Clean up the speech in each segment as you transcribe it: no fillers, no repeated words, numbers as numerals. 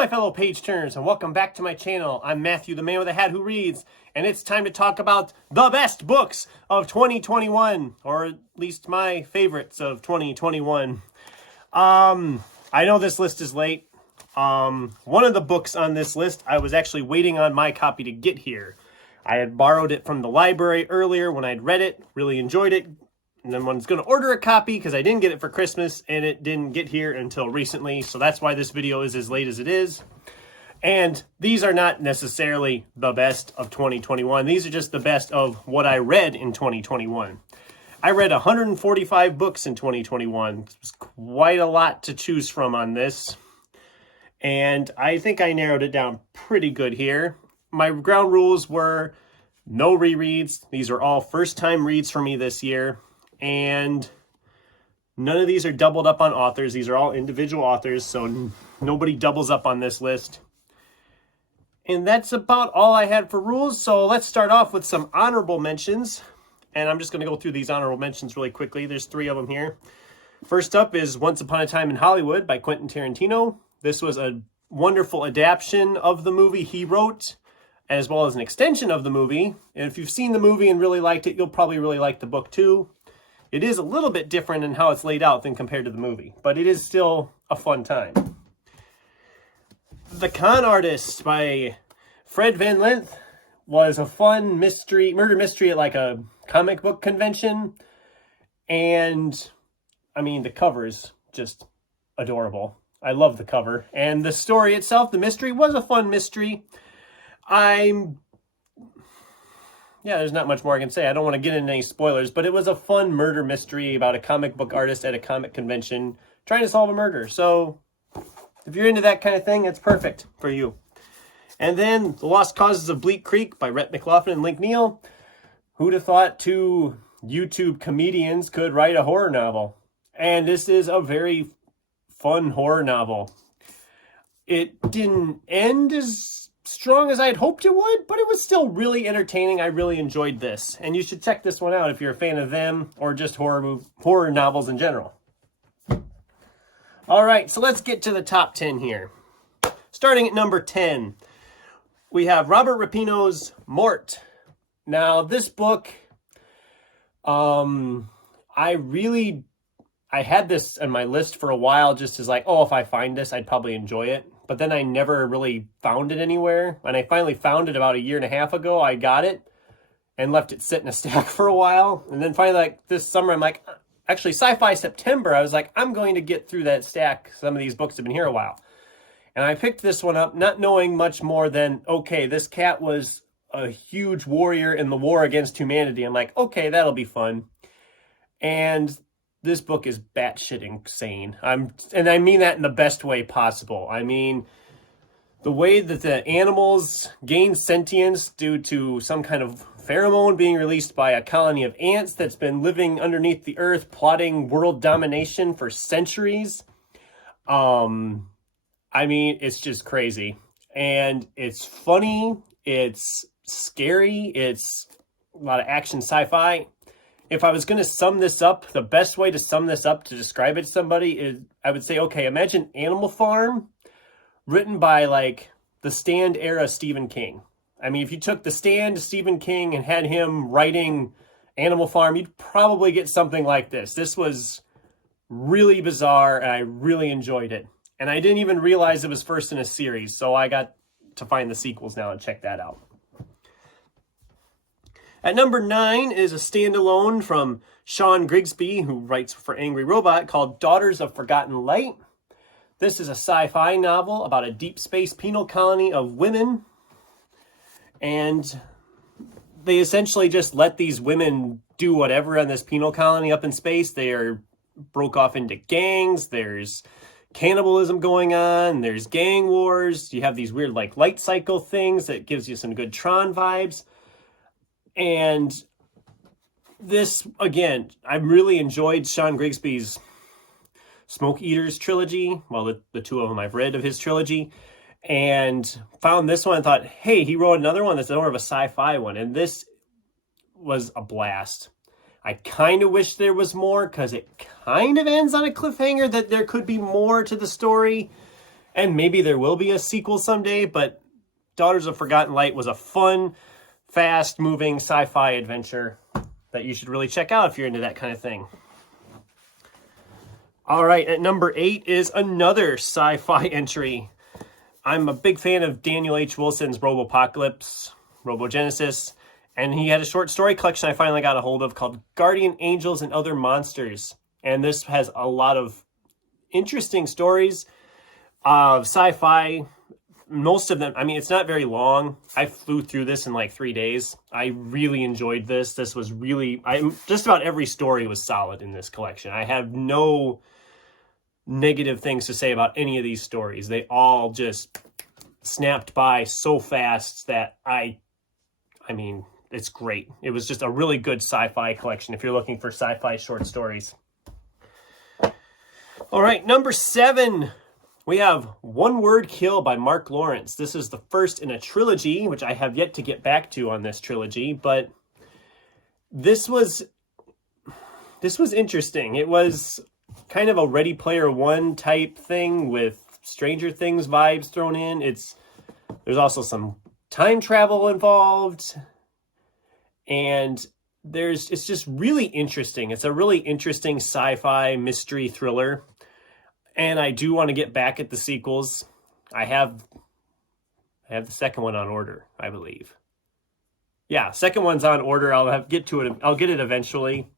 my fellow page turners, and welcome back to my channel. I'm Matthew, the man with a hat who reads, and it's time to talk about the best books of 2021, or at least my favorites of 2021. I know this list is late. One of the books on this list, I was actually waiting on my copy to get here. I had borrowed it from the library earlier when I'd read it, really enjoyed it, and then I was going to order a copy because I didn't get it for Christmas, and it didn't get here until recently, so that's why this video is as late as it is. And these are not necessarily the best of 2021. These are just the best of what I read in 2021. I read 145 books in 2021. It was quite a lot to choose from on this. And I think I narrowed it down pretty good here. My ground rules were no rereads. These are all first-time reads for me this year. And none of these are doubled up on authors. These are all individual authors, so nobody doubles up on this list. And that's about all I had for rules. So let's start off with some honorable mentions. And I'm just going to go through these honorable mentions really quickly. There's 3 of them here. First up is Once Upon a Time in Hollywood by Quentin Tarantino. This was a wonderful adaptation of the movie he wrote, as well as an extension of the movie. And if you've seen the movie and really liked it, you'll probably really like the book too. It is a little bit different in how it's laid out than compared to the movie, but it is still a fun time. The Con Artist by Fred Van Lent was a fun murder mystery at like a comic book convention. And I mean, the cover is just adorable. I love the cover. And the story itself, the mystery, was a fun mystery. There's not much more I can say. I don't want to get into any spoilers, but it was a fun murder mystery about a comic book artist at a comic convention trying to solve a murder. So if you're into that kind of thing, it's perfect for you. And then The Lost Causes of Bleak Creek by Rhett McLaughlin and Link Neal. Who'd have thought 2 YouTube comedians could write a horror novel? And this is a very fun horror novel. It didn't end as strong as I'd hoped it would, but it was still really entertaining. I really enjoyed this. And you should check this one out if you're a fan of them or just horror novels in general. All right, so let's get to the top 10 here. Starting at number 10, we have Robert Rapinoe's Mort. Now, this book, I had this on my list for a while just as like, oh, if I find this, I'd probably enjoy it. But then I never really found it anywhere. When I finally found it about 1.5 years ago, I got it and left it sit in a stack for a while. And then finally, like this summer, I'm like, actually Sci-Fi September, I was like, I'm going to get through that stack. Some of these books have been here a while. And I picked this one up, not knowing much more than, okay, this cat was a huge warrior in the war against humanity. I'm like, okay, that'll be fun. And this book is batshit insane. And I mean that in the best way possible. I mean, the way that the animals gain sentience due to some kind of pheromone being released by a colony of ants that's been living underneath the earth, plotting world domination for centuries. I mean, it's just crazy. And it's funny. It's scary. It's a lot of action sci-fi. If I was going to sum this up, the best way to sum this up to describe it to somebody is, I would say, okay, imagine Animal Farm written by like the Stand era Stephen King. I mean, if you took the Stand Stephen King and had him writing Animal Farm, you'd probably get something like this. This was really bizarre, and I really enjoyed it. And I didn't even realize it was first in a series, so I got to find the sequels now and check that out. At number 9 is a standalone from Sean Grigsby, who writes for Angry Robot, called Daughters of Forgotten Light. This is a sci-fi novel about a deep space penal colony of women. And they essentially just let these women do whatever on this penal colony up in space. They are broke off into gangs. There's cannibalism going on. There's gang wars. You have these weird like light cycle things that gives you some good Tron vibes. And this, again, I really enjoyed Sean Grigsby's Smoke Eaters trilogy. Well, the 2 of them I've read of his trilogy. And found this one and thought, hey, he wrote another one that's more of a sci-fi one. And this was a blast. I kind of wish there was more because it kind of ends on a cliffhanger that there could be more to the story. And maybe there will be a sequel someday, but Daughters of Forgotten Light was a fun, fast-moving sci-fi adventure that you should really check out if you're into that kind of thing. All right, at number 8 is another sci-fi entry. I'm a big fan of Daniel H. Wilson's Robopocalypse, Robogenesis, and he had a short story collection I finally got a hold of called Guardian Angels and Other Monsters. And this has a lot of interesting stories of sci-fi. Most of them, I mean, it's not very long. I flew through this in like 3 days. I really enjoyed this. This was really, just about every story was solid in this collection. I have no negative things to say about any of these stories. They all just snapped by so fast that I mean, it's great. It was just a really good sci-fi collection if you're looking for sci-fi short stories. All right, number 7, we have One Word Kill by Mark Lawrence. This is the first in a trilogy, which I have yet to get back to on this trilogy, but this was interesting. It was kind of a Ready Player One type thing with Stranger Things vibes thrown in. There's also some time travel involved, and it's just really interesting. It's a really interesting sci-fi mystery thriller, and I do want to get back at the sequels. I have the second one on order, I believe. Yeah, second one's on order. I'll get it eventually,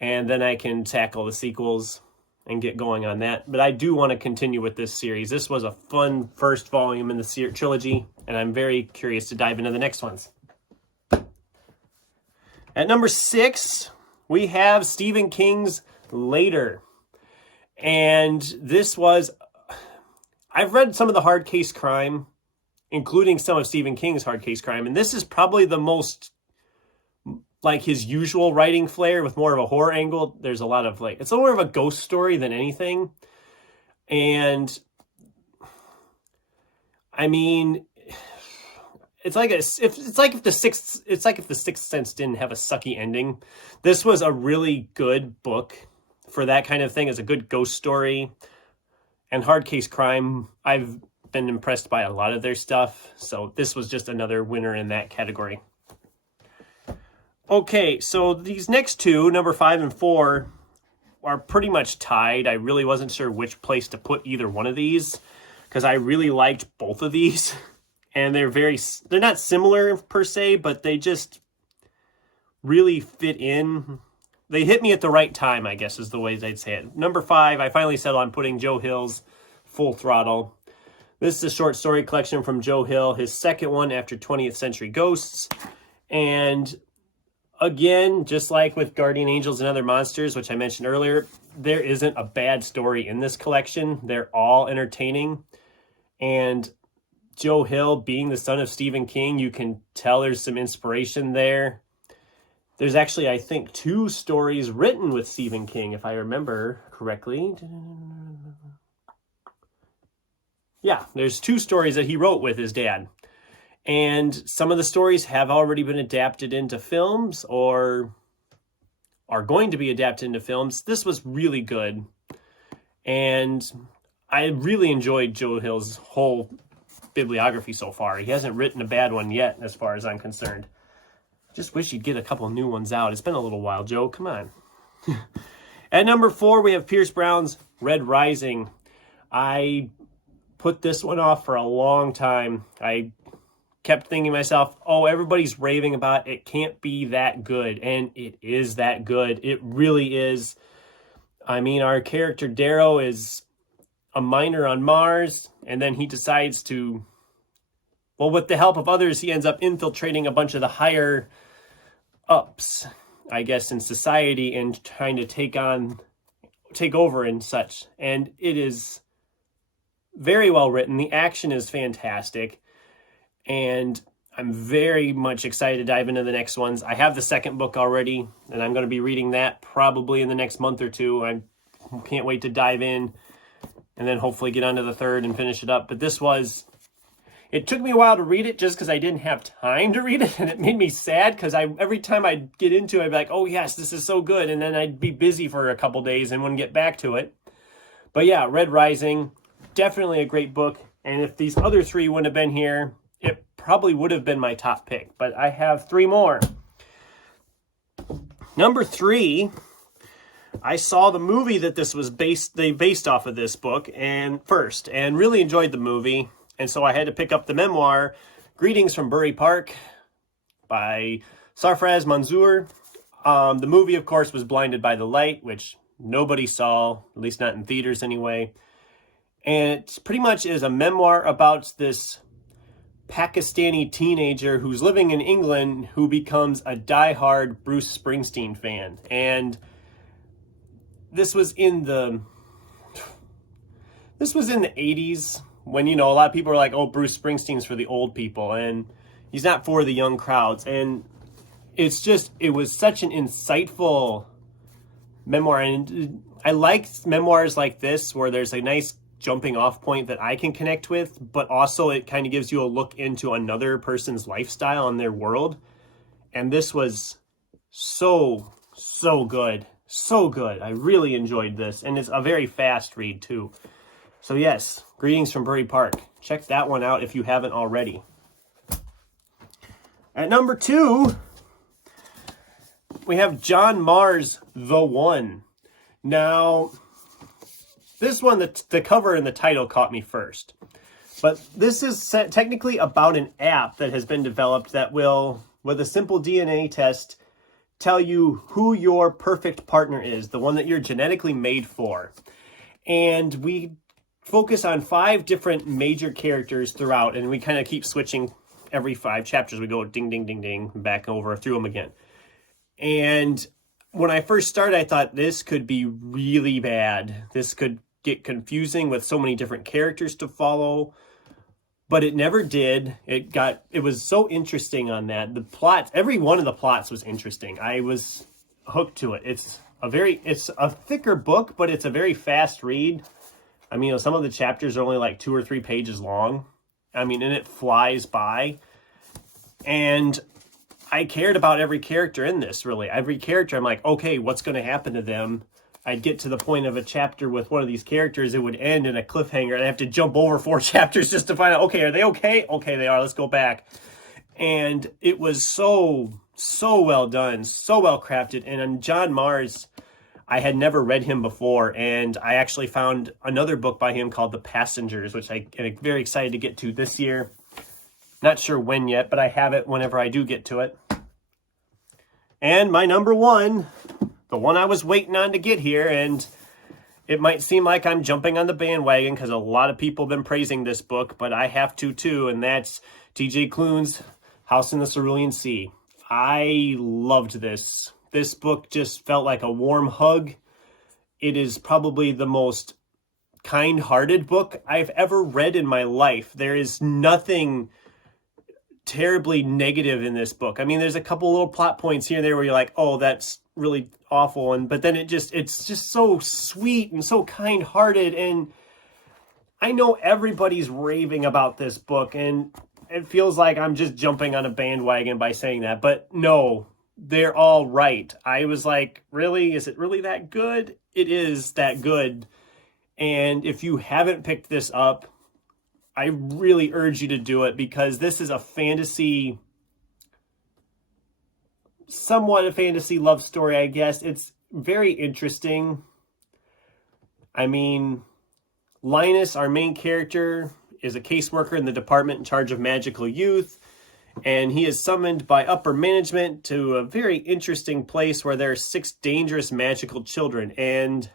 and then I can tackle the sequels and get going on that. But I do want to continue with this series. This was a fun first volume in the trilogy, and I'm very curious to dive into the next ones. At number 6, we have Stephen King's Later. And this was, I've read some of the hard case crime, including some of Stephen King's hard case crime, and this is probably the most like his usual writing flair with more of a horror angle. There's a lot of it's more of a ghost story than anything. And I mean, it's like if the Sixth Sense didn't have a sucky ending. This was a really good book for that kind of thing. It's a good ghost story. And hard case crime, I've been impressed by a lot of their stuff. So this was just another winner in that category. Okay, so these next two, number 5 and 4, are pretty much tied. I really wasn't sure which place to put either one of these because I really liked both of these. And they're not similar per se, but they just really fit in. They hit me at the right time, I guess is the way I'd say it. Number 5, I finally settled on putting Joe Hill's Full Throttle. This is a short story collection from Joe Hill, his second one after 20th Century Ghosts. And again, just like with Guardian Angels and Other Monsters, which I mentioned earlier, there isn't a bad story in this collection. They're all entertaining. And Joe Hill, being the son of Stephen King, you can tell there's some inspiration there. There's actually, I think, 2 stories written with Stephen King, if I remember correctly. Yeah, there's 2 stories that he wrote with his dad. And some of the stories have already been adapted into films or are going to be adapted into films. This was really good. And I really enjoyed Joe Hill's whole bibliography so far. He hasn't written a bad one yet, as far as I'm concerned. Just wish he'd get a couple new ones out. It's been a little while, Joe. Come on. At number 4, we have Pierce Brown's Red Rising. I put this one off for a long time. I kept thinking to myself, oh, everybody's raving about it. It can't be that good. And it is that good. It really is. I mean, our character Darrow is a miner on Mars, and then he decides to, well, with the help of others, he ends up infiltrating a bunch of the higher ups, I guess, in society and trying to take over and such. And it is very well written. The action is fantastic. And I'm very much excited to dive into the next ones. I have the second book already, and I'm going to be reading that probably in the next month or 2. I can't wait to dive in and then hopefully get onto the third and finish it up. But it took me a while to read it just because I didn't have time to read it, and it made me sad because every time I'd get into it, I'd be like, oh yes, this is so good, and then I'd be busy for a couple days and wouldn't get back to it. But yeah, Red Rising, definitely a great book. And if these other three wouldn't have been here, it probably would have been my top pick. But I have three more. Number 3, I saw the movie that this was based off of this book and really enjoyed the movie. And so I had to pick up the memoir, Greetings from Bury Park by Sarfraz Manzoor. The movie, of course, was Blinded by the Light, which nobody saw, at least not in theaters anyway. And it pretty much is a memoir about this Pakistani teenager who's living in England who becomes a diehard Bruce Springsteen fan. And this was in the 80s when, you know, a lot of people are like, oh, Bruce Springsteen's for the old people and he's not for the young crowds. And it was such an insightful memoir. And I like memoirs like this where there's a nice jumping off point that I can connect with, but also it kind of gives you a look into another person's lifestyle and their world. And this was so good. So good. I really enjoyed this. And it's a very fast read too. So yes, Greetings from Bury Park. Check that one out if you haven't already. At number 2, we have John Marr's The One. Now, this one, the cover and the title caught me first. But this is technically about an app that has been developed that will, with a simple DNA test, tell you who your perfect partner is, the one that you're genetically made for. And we focus on 5 different major characters throughout, and we kind of keep switching every 5 chapters. We go ding, ding, ding, ding, back over through them again. And when I first started, I thought this could be really bad. This could get confusing with so many different characters to follow, but it never did. It was so interesting on that. The plot, every one of the plots was interesting. I was hooked to it. It's a thicker book, but it's a very fast read. I mean, you know, some of the chapters are only like 2 or 3 pages long. I mean, and it flies by. And I cared about every character in this, really. Every character, I'm like, okay, what's going to happen to them? I'd get to the point of a chapter with one of these characters, it would end in a cliffhanger, and I have to jump over 4 chapters just to find out, okay, are they okay? Okay, they are. Let's go back. And it was so well done, so well crafted. And on John Marr's, I had never read him before, and I actually found another book by him called The Passengers, which I am very excited to get to this year. Not sure when yet, but I have it whenever I do get to it. And my number 1, the one I was waiting on to get here, and it might seem like I'm jumping on the bandwagon because a lot of people have been praising this book, but I have to too, and that's T.J. Klune's House in the Cerulean Sea. I loved this. This book just felt like a warm hug. It is probably the most kind-hearted book I've ever read in my life. There is nothing terribly negative in this book. I mean, there's a couple little plot points here and there where you're like, oh, that's really awful. But then it's just so sweet and so kind-hearted. And I know everybody's raving about this book, and it feels like I'm just jumping on a bandwagon by saying that. But no, they're all right. I was like, really? Is it really that good? It is that good. And if you haven't picked this up, I really urge you to do it, because this is a fantasy, somewhat a fantasy love story, I guess. It's very interesting. I mean, Linus, our main character, is a caseworker in the department in charge of magical youth, and he is summoned by upper management to a very interesting place where there are 6 dangerous magical children, and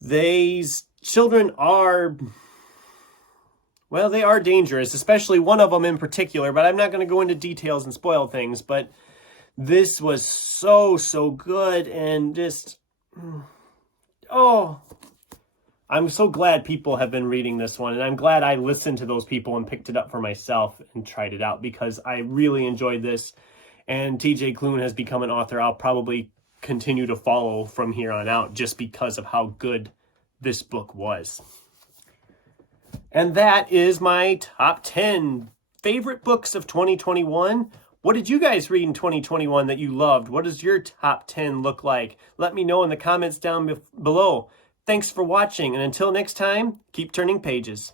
these children are, well, they are dangerous, especially one of them in particular, but I'm not going to go into details and spoil things. But this was so good, and just, oh, I'm so glad people have been reading this one, and I'm glad I listened to those people and picked it up for myself and tried it out, because I really enjoyed this, and T.J. Klune has become an author I'll probably continue to follow from here on out, just because of how good this book was. And that is my top 10 favorite books of 2021. What did you guys read in 2021 that you loved? What does your top 10 look like? Let me know in the comments down below. Thanks for watching, and until next time, keep turning pages.